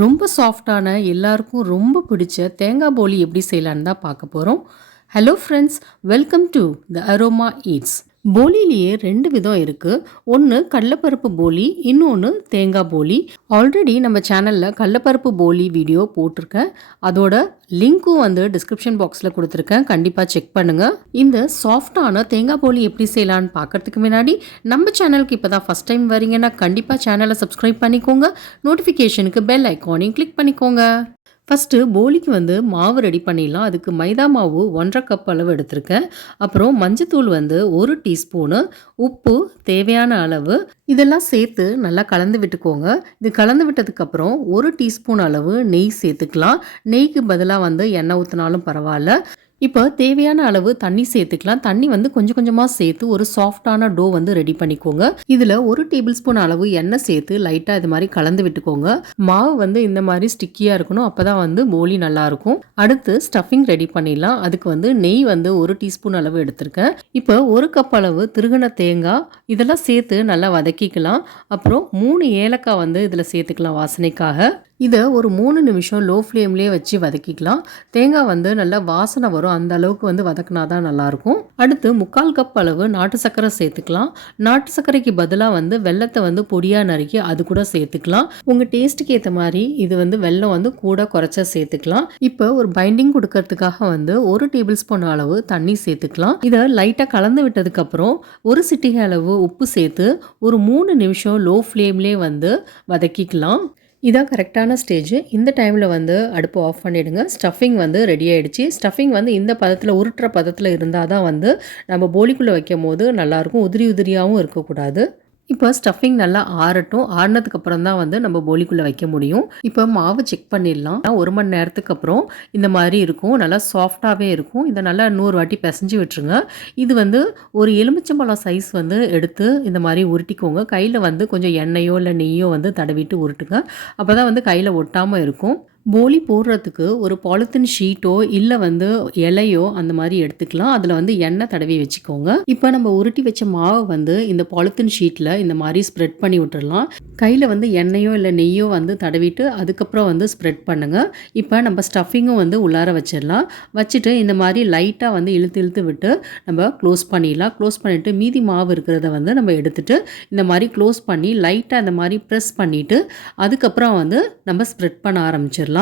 ரொம்ப சாஃப்டான எல்லாருக்கும் ரொம்ப பிடிச்ச தேங்காய் போலி எப்படி செய்யலான்னு தான் பார்க்க போகிறோம். Hello friends, welcome to the aroma eats. போலிலேயே 2 விதம் இருக்குது. ஒன்று கடலைப்பருப்பு போலி, இன்னொன்று தேங்காய் போலி. ஆல்ரெடி நம்ம சேனலில் கடலைப்பருப்பு போலி வீடியோ போட்டிருக்கேன். அதோட லிங்க்கும் டிஸ்கிரிப்ஷன் பாக்ஸில் கொடுத்துருக்கேன். கண்டிப்பாக செக் பண்ணுங்கள். இந்த சாஃப்டான தேங்காய் போலி எப்படி செய்யலான்னு பார்க்கறதுக்கு முன்னாடி நம்ம சேனலுக்கு இப்போ தான் ஃபஸ்ட் டைம் வரீங்கன்னா கண்டிப்பாக சேனலை சப்ஸ்கிரைப் பண்ணிக்கோங்க. நோட்டிஃபிகேஷனுக்கு பெல் ஐக்கானையும் கிளிக் பண்ணிக்கோங்க. ஃபஸ்ட்டு போலிக்கு மாவு ரெடி பண்ணிடலாம். அதுக்கு மைதா மாவு 1.5 கப் அளவு எடுத்திருக்கேன். அப்புறம் மஞ்சத்தூள் 1 டீஸ்பூனு, உப்பு தேவையான அளவு, இதெல்லாம் சேர்த்து நல்லா கலந்து விட்டுக்கோங்க. இது கலந்து விட்டதுக்கப்புறம் 1 டீஸ்பூன் அளவு நெய் சேர்த்துக்கலாம். நெய்க்கு பதிலாக எண்ணெய் ஊற்றினாலும் பரவாயில்ல. இப்போ தேவையான அளவு தண்ணி சேர்த்துக்கலாம். தண்ணி கொஞ்சம் கொஞ்சமாக சேர்த்து ஒரு சாஃப்டான டோ ரெடி பண்ணிக்கோங்க. இதில் 1 டேபிள் ஸ்பூன் அளவு எண்ணெய் சேர்த்து லைட்டாக இது மாதிரி கலந்து விட்டுக்கோங்க. மாவு இந்த மாதிரி ஸ்டிக்கியாக இருக்கணும். அப்போ தான் போலி நல்லாயிருக்கும். அடுத்து ஸ்டஃபிங் ரெடி பண்ணிடலாம். அதுக்கு நெய் 1 டீஸ்பூன் அளவு எடுத்திருக்கேன். இப்போ 1 கப் அளவு திருகின தேங்காய் இதெல்லாம் சேர்த்து நல்லா வதக்கிக்கலாம். அப்புறம் 3 ஏலக்காய் இதில் சேர்த்துக்கலாம் வாசனைக்காக. இதை ஒரு 3 நிமிஷம் லோ ஃப்ளேம்லேயே வச்சு வதக்கிக்கலாம். தேங்காய் நல்லா வாசனை வரும். அந்த அளவுக்கு வதக்கினா தான் நல்லாயிருக்கும். அடுத்து 3/4 கப் அளவு நாட்டு சர்க்கரை சேர்த்துக்கலாம். நாட்டு சர்க்கரைக்கு பதிலாக வெல்லத்தை பொடியாக நறுக்கி அது கூட சேர்த்துக்கலாம். உங்கள் டேஸ்ட்டுக்கு ஏற்ற மாதிரி இது வெல்லம் கூட குறைச்சா சேர்த்துக்கலாம். இப்போ ஒரு பைண்டிங் கொடுக்கறதுக்காக 1 டேபிள் ஸ்பூன் அளவு தண்ணி சேர்த்துக்கலாம். இதை லைட்டாக கலந்து விட்டதுக்கப்புறம் 1 சிட்டிகை அளவு உப்பு சேர்த்து ஒரு 3 நிமிஷம் லோ ஃப்ளேம்லேயே வதக்கிக்கலாம். இதான் கரெக்டான ஸ்டேஜ். இந்த டைமில் அடுப்பு ஆஃப் பண்ணிவிடுங்க. ஸ்டஃபிங் ரெடி ஆகிடுச்சு. ஸ்டஃபிங் இந்த பதத்தில் உருட்டுற பதத்தில் இருந்தால் தான் நம்ம போலிக்குள்ளே வைக்கும் போது நல்லாயிருக்கும். உதிரி உதிரியாகவும் இருக்கக்கூடாது. இப்போ ஸ்டஃபிங் நல்லா ஆறட்டும். ஆறினதுக்கப்புறம் தான் நம்ம போலிக்குள்ளே வைக்க முடியும். இப்போ மாவு செக் பண்ணிடலாம். 1 மணி நேரத்துக்கு அப்புறம் இந்த மாதிரி இருக்கும். நல்லா சாஃப்டாகவே இருக்கும். இதை நல்லா 100 வாட்டி பிசைஞ்சு விட்டுருங்க. இது ஒரு எலுமிச்சம்பழம் சைஸ் எடுத்து இந்த மாதிரி உருட்டிக்கோங்க. கையில் கொஞ்சம் எண்ணெயோ இல்லை நெய்யோ தடவிட்டு உருட்டுங்க. அப்போ தான் கையில் ஒட்டாமல் இருக்கும். போலி போடுறதுக்கு ஒரு பாலித்தீன் ஷீட்டோ இல்லை இலையோ அந்த மாதிரி எடுத்துக்கலாம். அதில் எண்ணெய் தடவி வச்சுக்கோங்க. இப்போ நம்ம உருட்டி வச்ச மாவை இந்த பாலித்தீன் ஷீட்டில் இந்த மாதிரி ஸ்ப்ரெட் பண்ணி விட்டுடலாம். கையில் எண்ணெயோ இல்லை நெய்யோ தடவிட்டு அதுக்கப்புறம் ஸ்ப்ரெட் பண்ணுங்கள். இப்போ நம்ம ஸ்டஃபிங்கும் உள்ளார வச்சிடலாம். வச்சுட்டு இந்த மாதிரி லைட்டாக இழுத்து இழுத்து விட்டு நம்ம க்ளோஸ் பண்ணிடலாம். க்ளோஸ் பண்ணிவிட்டு மீதி மாவு இருக்கிறத நம்ம எடுத்துகிட்டு இந்த மாதிரி க்ளோஸ் பண்ணி லைட்டாக இந்த மாதிரி ப்ரெஸ் பண்ணிவிட்டு அதுக்கப்புறம் நம்ம ஸ்ப்ரெட் பண்ண ஆரம்பிச்சிடலாம்.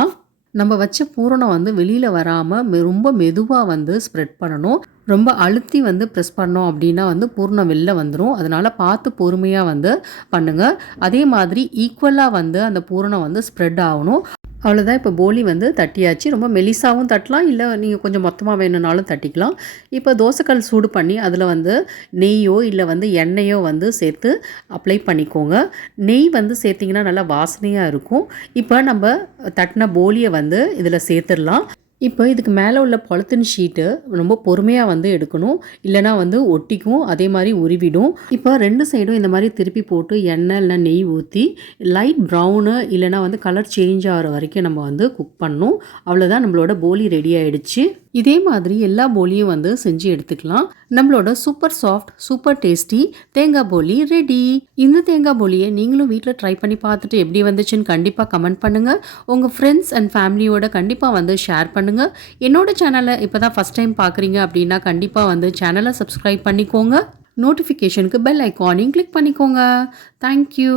நம்ம வச்ச பூரணம் வெளியில் வராமல் ரொம்ப மெதுவாக ஸ்ப்ரெட் பண்ணணும். ரொம்ப அழுத்தி ப்ரெஸ் பண்ணோம் அப்படின்னா பூரணம் வெளில வந்துடும். அதனால் பார்த்து பொறுமையாக பண்ணுங்கள். அதே மாதிரி ஈக்குவலாக அந்த பூரணம் ஸ்ப்ரெட் ஆகணும். அவ்வளோதான். இப்போ போலி தட்டியாச்சு. ரொம்ப மெலிசாவும் தட்டலாம், இல்லை நீங்கள் கொஞ்சம் மொத்தமாக வேணும்னாலும் தட்டிக்கலாம். இப்போ தோசைக்கல் சூடு பண்ணி அதில் நெய்யோ இல்லை எண்ணெயோ சேர்த்து அப்ளை பண்ணிக்கோங்க. நெய் சேர்த்திங்கன்னா நல்லா வாசனையாக இருக்கும். இப்போ நம்ம தட்டின போலியை இதில் சேர்த்துடலாம். இப்போ இதுக்கு மேலே உள்ள பாலித்தீன் ஷீட்டு ரொம்ப பொறுமையாக எடுக்கணும். இல்லைனா ஒட்டிக்கும், அதே மாதிரி உருவிடும். இப்போ 2 சைடும் இந்த மாதிரி திருப்பி போட்டு எண்ணெய் இல்லை நெய் ஊற்றி லைட் ப்ரௌனு இல்லைனா கலர் சேஞ்ச் ஆகிற வரைக்கும் நம்ம குக் பண்ணணும். அவ்வளோதான், நம்மளோட போலி ரெடி ஆகிடுச்சு. இதே மாதிரி எல்லா போலியும் செஞ்சு எடுத்துக்கலாம். நம்மளோட சூப்பர் சாஃப்ட் சூப்பர் டேஸ்டி தேங்காய் போலி ரெடி. இந்த தேங்காய் போலியை நீங்களும் வீட்டில் ட்ரை பண்ணி பார்த்துட்டு எப்படி வந்துச்சுன்னு கண்டிப்பாக கமெண்ட் பண்ணுங்கள். உங்கள் ஃப்ரெண்ட்ஸ் அண்ட் ஃபேமிலியோட கண்டிப்பாக ஷேர் பண்ணுங்கள். என்னோட சேனலை இப்போ தான் ஃபஸ்ட் டைம் பார்க்குறீங்க அப்படின்னா கண்டிப்பாக சேனலை சப்ஸ்கிரைப் பண்ணிக்கோங்க. நோட்டிஃபிகேஷனுக்கு பெல் ஐக்கானையும் கிளிக் பண்ணிக்கோங்க. தேங்க்யூ.